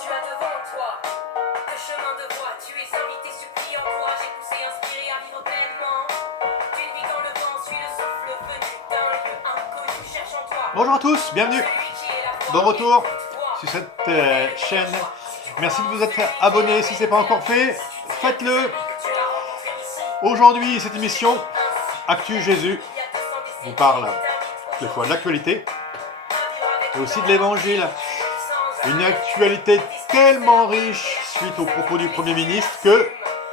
Tu as devant toi le chemin de voie. Tu es invité, supplié, encouragé, poussé, inspiré à vivre pleinement. D'une vie dans le vent, suis le souffle venu d'un lieu inconnu. Cherche en toi. Bonjour à tous, bienvenue Celui qui est la de voie. retour Écoute-toi. sur cette chaîne. Merci de vous être abonné. Si ce n'est pas encore fait, faites-le. Aujourd'hui, cette émission, Actu Jésus, vous parle des fois de l'actualité et aussi de l'évangile. Une actualité tellement riche suite aux propos du Premier ministre que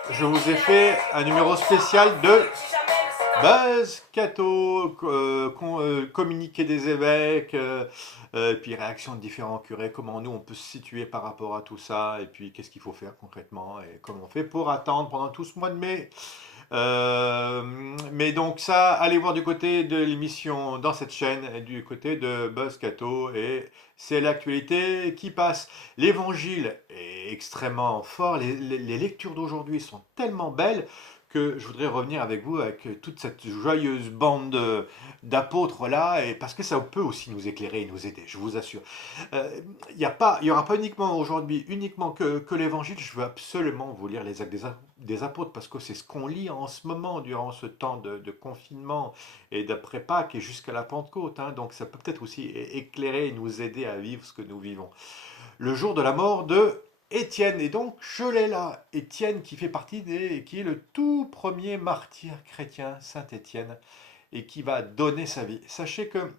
je vous ai fait un numéro spécial de Buzz Catho, communiqué des évêques, puis réaction de différents curés, comment nous on peut se situer par rapport à tout ça, et puis qu'est-ce qu'il faut faire concrètement, et comment on fait pour attendre pendant tout ce mois de mai. Mais donc ça, allez voir du côté de l'émission dans cette chaîne, et du côté de Buzz Catho, et c'est l'actualité qui passe. L'évangile est extrêmement fort, les lectures d'aujourd'hui sont tellement belles, que je voudrais revenir avec vous avec toute cette joyeuse bande d'apôtres là, et parce que ça peut aussi nous éclairer et nous aider, je vous assure. Il y aura pas uniquement aujourd'hui, uniquement que l'évangile, je veux absolument vous lire les actes des apôtres, parce que c'est ce qu'on lit en ce moment, durant ce temps de confinement, et d'après Pâques, et jusqu'à la Pentecôte, hein, donc ça peut peut-être aussi éclairer et nous aider à vivre ce que nous vivons. Le jour de la mort de Étienne, et donc je l'ai là, Étienne qui fait partie qui est le tout premier martyr chrétien, Saint Étienne, et qui va donner sa vie. Sachez que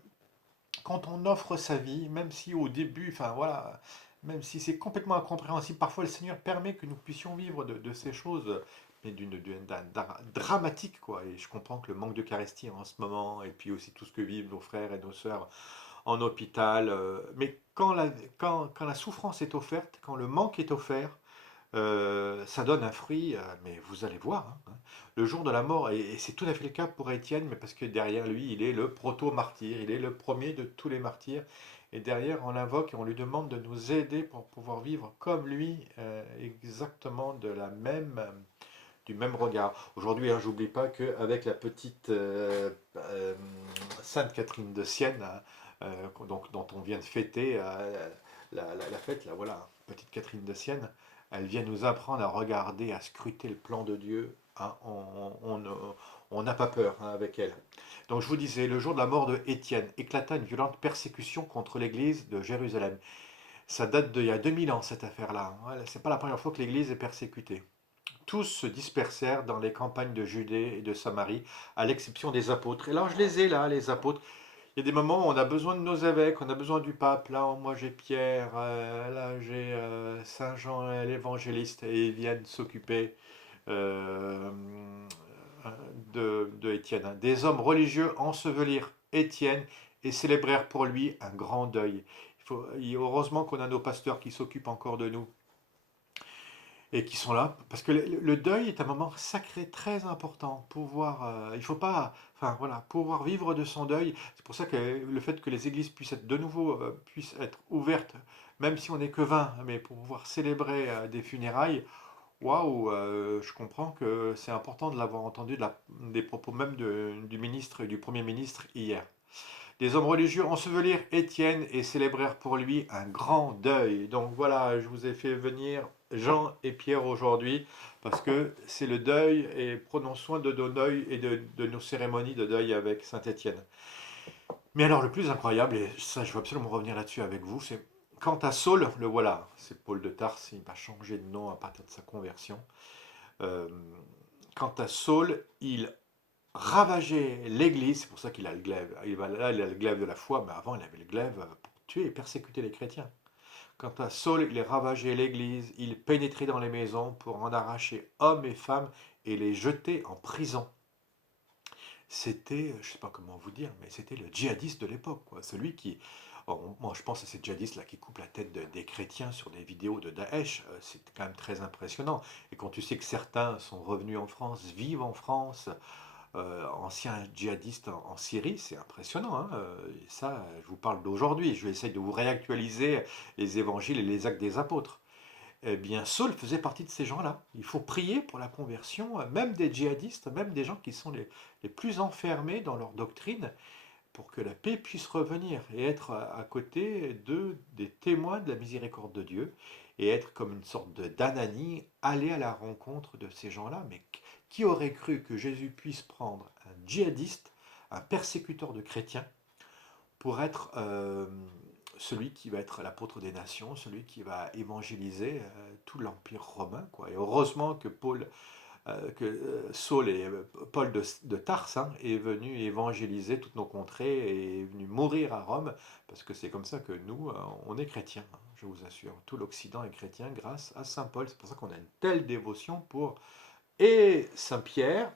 quand on offre sa vie, même si au début, enfin voilà, même si c'est complètement incompréhensible, parfois le Seigneur permet que nous puissions vivre de ces choses, mais d'un dramatique, quoi. Et je comprends que le manque d'Eucharistie en ce moment, et puis aussi tout ce que vivent nos frères et nos sœurs en hôpital, mais quand la souffrance est offerte, quand le manque est offert, ça donne un fruit, mais vous allez voir, hein. Le jour de la mort, et c'est tout à fait le cas pour Étienne, mais parce que derrière lui, il est le proto-martyr, il est le premier de tous les martyrs, et derrière, on l'invoque et on lui demande de nous aider pour pouvoir vivre comme lui, exactement du même regard. Aujourd'hui, hein, j'oublie pas qu'avec la petite Sainte Catherine de Sienne, hein, donc, dont on vient de fêter la fête, là, voilà, petite Catherine de Sienne, elle vient nous apprendre à regarder, à scruter le plan de Dieu, hein. On n'a pas peur, hein, avec elle. Donc je vous disais, le jour de la mort de Étienne, éclata une violente persécution contre l'église de Jérusalem. Ça date d'il y a 2000 ans, cette affaire-là, hein. C'est pas la première fois que l'église est persécutée. Tous se dispersèrent dans les campagnes de Judée et de Samarie, à l'exception des apôtres. Et là, je les ai là, les apôtres. Il y a des moments où on a besoin de nos évêques, on a besoin du pape. Là, moi j'ai Pierre, là j'ai Saint Jean l'évangéliste, et ils viennent s'occuper euh, de Étienne. Des hommes religieux ensevelirent Étienne et célébrèrent pour lui un grand deuil. Heureusement qu'on a nos pasteurs qui s'occupent encore de nous et qui sont là, parce que le deuil est un moment sacré très important. Il faut pas, enfin voilà, pouvoir vivre de son deuil. C'est pour ça que le fait que les églises puissent être de nouveau, puissent être ouvertes, même si on n'est que 20, mais pour pouvoir célébrer des funérailles, waouh, je comprends que c'est important de l'avoir entendu des propos même du ministre et du Premier ministre hier. Les hommes religieux ensevelirent Étienne et célébrèrent pour lui un grand deuil. Donc voilà, je vous ai fait venir Jean et Pierre aujourd'hui parce que c'est le deuil, et prenons soin de nos deuils et de nos cérémonies de deuil avec Saint Étienne. Mais alors le plus incroyable, et ça je veux absolument revenir là-dessus avec vous, c'est quant à Saul, le voilà, c'est Paul de Tarse, il va changer de nom à partir de sa conversion. Euh, Quant à Saul, il ravager l'Église, c'est pour ça qu'il a le glaive. Là, il a le glaive de la foi, mais avant, il avait le glaive pour tuer et persécuter les chrétiens. Quant à Saul, il ravageait l'Église, il pénétrait dans les maisons pour en arracher hommes et femmes et les jeter en prison. C'était, je ne sais pas comment vous dire, mais c'était le djihadiste de l'époque, quoi. Celui qui, moi je pense à ces djihadistes-là qui coupent la tête des chrétiens sur des vidéos de Daesh, c'est quand même très impressionnant. Et quand tu sais que certains sont revenus en France, vivent en France, anciens djihadistes en Syrie, c'est impressionnant, hein. Et ça, je vous parle d'aujourd'hui. Je vais essayer de vous réactualiser les évangiles et les actes des apôtres. Eh bien, Saul faisait partie de ces gens-là. Il faut prier pour la conversion, même des djihadistes, même des gens qui sont les plus enfermés dans leur doctrine. pour que la paix puisse revenir et être à côté des témoins de la miséricorde de Dieu et être comme une sorte d'Ananie, aller à la rencontre de ces gens-là. Mais qui aurait cru que Jésus puisse prendre un djihadiste, un persécuteur de chrétiens, pour être celui qui va être l'apôtre des nations, celui qui va évangéliser tout l'Empire romain, quoi. Et heureusement que Saul et Paul de Tarse est venu évangéliser toutes nos contrées et est venu mourir à Rome, parce que c'est comme ça que nous, on est chrétiens, hein, je vous assure. Tout l'Occident est chrétien grâce à Saint Paul. C'est pour ça qu'on a une telle dévotion pour et Saint Pierre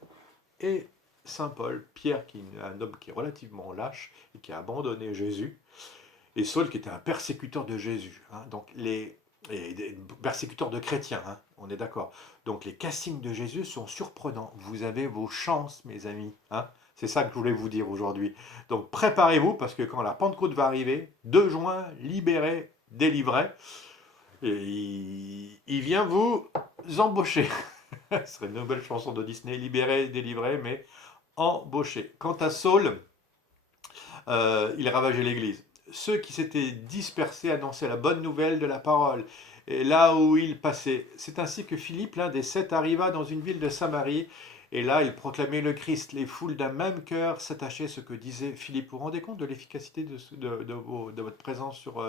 et Saint Paul. Pierre, qui est un homme qui est relativement lâche et qui a abandonné Jésus, et Saul, qui était un persécuteur de Jésus. Hein. Donc et des persécuteurs de chrétiens, hein, on est d'accord. Donc les castings de Jésus sont surprenants. Vous avez vos chances, mes amis. Hein. C'est ça que je voulais vous dire aujourd'hui. Donc préparez-vous, parce que quand la Pentecôte va arriver, 2 juin, libéré, délivré, et il vient vous embaucher. Ce serait une nouvelle chanson de Disney, libéré, délivré, mais embauché. Quant à Saul, il ravageait l'Église. Ceux qui s'étaient dispersés annonçaient la bonne nouvelle de la parole, et là où il passait. C'est ainsi que Philippe, l'un des 7, arriva dans une ville de Samarie, et là il proclamait le Christ. Les foules d'un même cœur s'attachaient à ce que disait Philippe. Vous vous rendez compte de l'efficacité de votre présence sur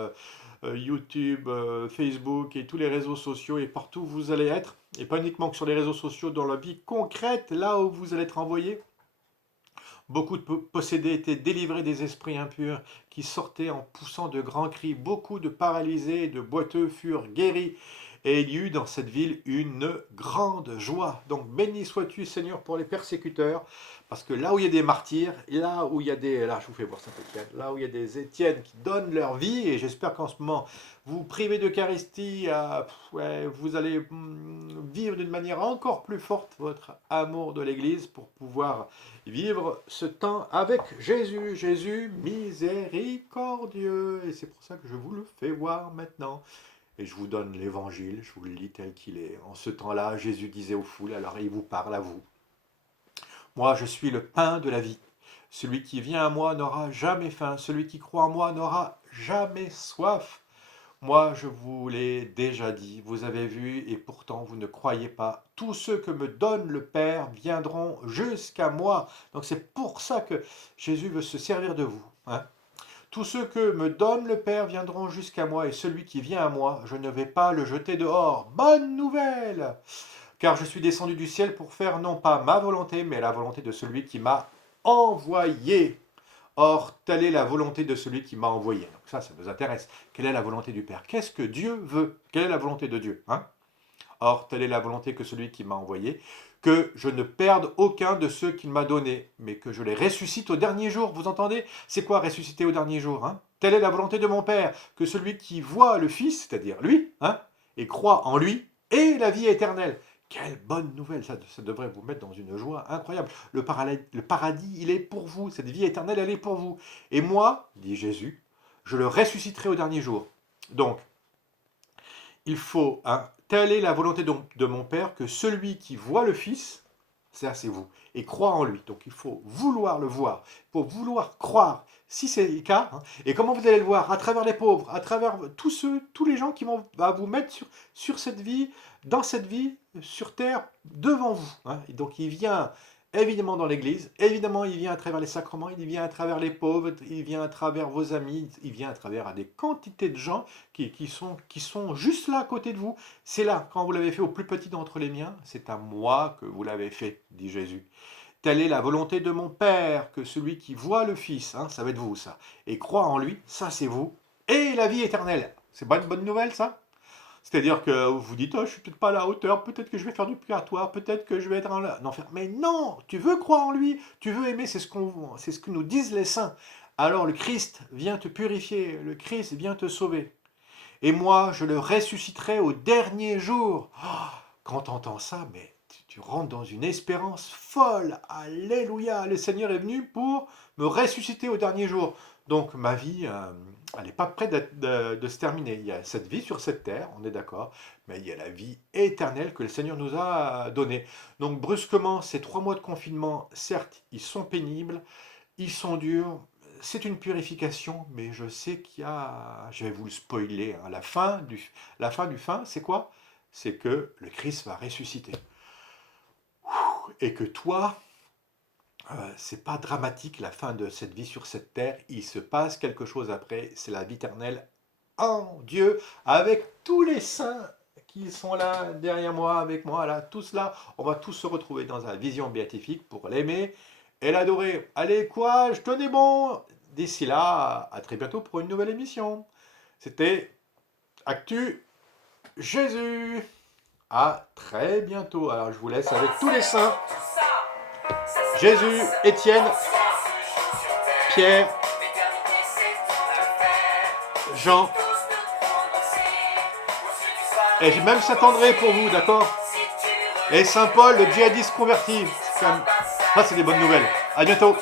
YouTube, Facebook et tous les réseaux sociaux, et partout où vous allez être, et pas uniquement que sur les réseaux sociaux, dans la vie concrète, là où vous allez être envoyé. Beaucoup de possédés étaient délivrés des esprits impurs qui sortaient en poussant de grands cris. Beaucoup de paralysés et de boiteux furent guéris. Et il y eut dans cette ville une grande joie. Donc béni sois-tu, Seigneur, pour les persécuteurs, parce que là où il y a des martyrs, là où il y a des... Là, je vous fais voir Saint-Étienne. Là où il y a des Étienne qui donnent leur vie, et j'espère qu'en ce moment, vous vous privez d'Eucharistie, ouais, vous allez vivre d'une manière encore plus forte votre amour de l'Église pour pouvoir vivre ce temps avec Jésus. Jésus miséricordieux. Et c'est pour ça que je vous le fais voir maintenant. Et je vous donne l'évangile, je vous le lis tel qu'il est. En ce temps-là, Jésus disait aux foules, alors il vous parle à vous. Moi, je suis le pain de la vie. Celui qui vient à moi n'aura jamais faim. Celui qui croit en moi n'aura jamais soif. Moi, je vous l'ai déjà dit, vous avez vu, et pourtant vous ne croyez pas. Tous ceux que me donne le Père viendront jusqu'à moi. Donc c'est pour ça que Jésus veut se servir de vous. Hein. Tous ceux que me donne le Père viendront jusqu'à moi, et celui qui vient à moi, je ne vais pas le jeter dehors. Bonne nouvelle! Car je suis descendu du ciel pour faire non pas ma volonté, mais la volonté de celui qui m'a envoyé. Or, telle est la volonté de celui qui m'a envoyé. Donc ça nous intéresse. Quelle est la volonté du Père? Qu'est-ce que Dieu veut? Quelle est la volonté de Dieu? Hein? Or, telle est la volonté que celui qui m'a envoyé, que je ne perde aucun de ceux qu'il m'a donnés, mais que je les ressuscite au dernier jour. Vous entendez? C'est quoi ressusciter au dernier jour? Hein? Telle est la volonté de mon Père, que celui qui voit le Fils, c'est-à-dire lui, hein, et croit en lui, ait la vie éternelle. Quelle bonne nouvelle, ça devrait vous mettre dans une joie incroyable. Le paradis, il est pour vous, cette vie éternelle, elle est pour vous. Et moi, dit Jésus, je le ressusciterai au dernier jour. Donc, il faut, hein, telle est la volonté de mon Père, que celui qui voit le Fils, ça c'est vous, et croit en lui. Donc il faut vouloir le voir, il faut vouloir croire, si c'est le cas. Hein. Et comment vous allez le voir? À travers les pauvres, à travers tous les gens qui vont vous mettre sur cette vie, dans cette vie, sur terre, devant vous. Hein. Et donc il vient évidemment dans l'Église, évidemment il vient à travers les sacrements, il vient à travers les pauvres, il vient à travers vos amis, il vient à travers des quantités de gens qui sont juste là à côté de vous. C'est là, quand vous l'avez fait au plus petit d'entre les miens, c'est à moi que vous l'avez fait, dit Jésus. Telle est la volonté de mon Père, que celui qui voit le Fils, hein, ça va être vous ça, et croit en lui, ça c'est vous, et la vie éternelle. C'est pas une bonne nouvelle ça? C'est-à-dire que vous vous dites, oh, je suis peut-être pas à la hauteur, peut-être que je vais faire du purgatoire, peut-être que je vais être en enfer. Mais non, tu veux croire en lui, tu veux aimer, c'est ce que nous disent les saints. Alors le Christ vient te purifier, le Christ vient te sauver. Et moi, je le ressusciterai au dernier jour. Oh, quand tu entends ça, mais tu rentres dans une espérance folle. Alléluia, le Seigneur est venu pour me ressusciter au dernier jour. Donc ma vie, elle n'est pas prête de se terminer. Il y a cette vie sur cette terre, on est d'accord, mais il y a la vie éternelle que le Seigneur nous a donnée. Donc brusquement, ces 3 mois de confinement, certes, ils sont pénibles, ils sont durs, c'est une purification, mais je sais qu'il y a, je vais vous le spoiler, hein, la fin du fin, c'est quoi? C'est que le Christ va ressusciter. Et que toi, c'est pas dramatique la fin de cette vie sur cette terre, il se passe quelque chose après, c'est la vie éternelle en Dieu, avec tous les saints qui sont là, derrière moi, avec moi, là, tous là, on va tous se retrouver dans la vision béatifique pour l'aimer et l'adorer. Allez, courage, tenez bon. D'ici là, à très bientôt pour une nouvelle émission. C'était Actu Jésus. À très bientôt. Alors je vous laisse avec tous les saints. Jésus, Étienne, Pierre, Jean, et j'ai même Saint-André pour vous, d'accord? Et Saint-Paul, le djihadiste converti. Ça, c'est des bonnes nouvelles. À bientôt.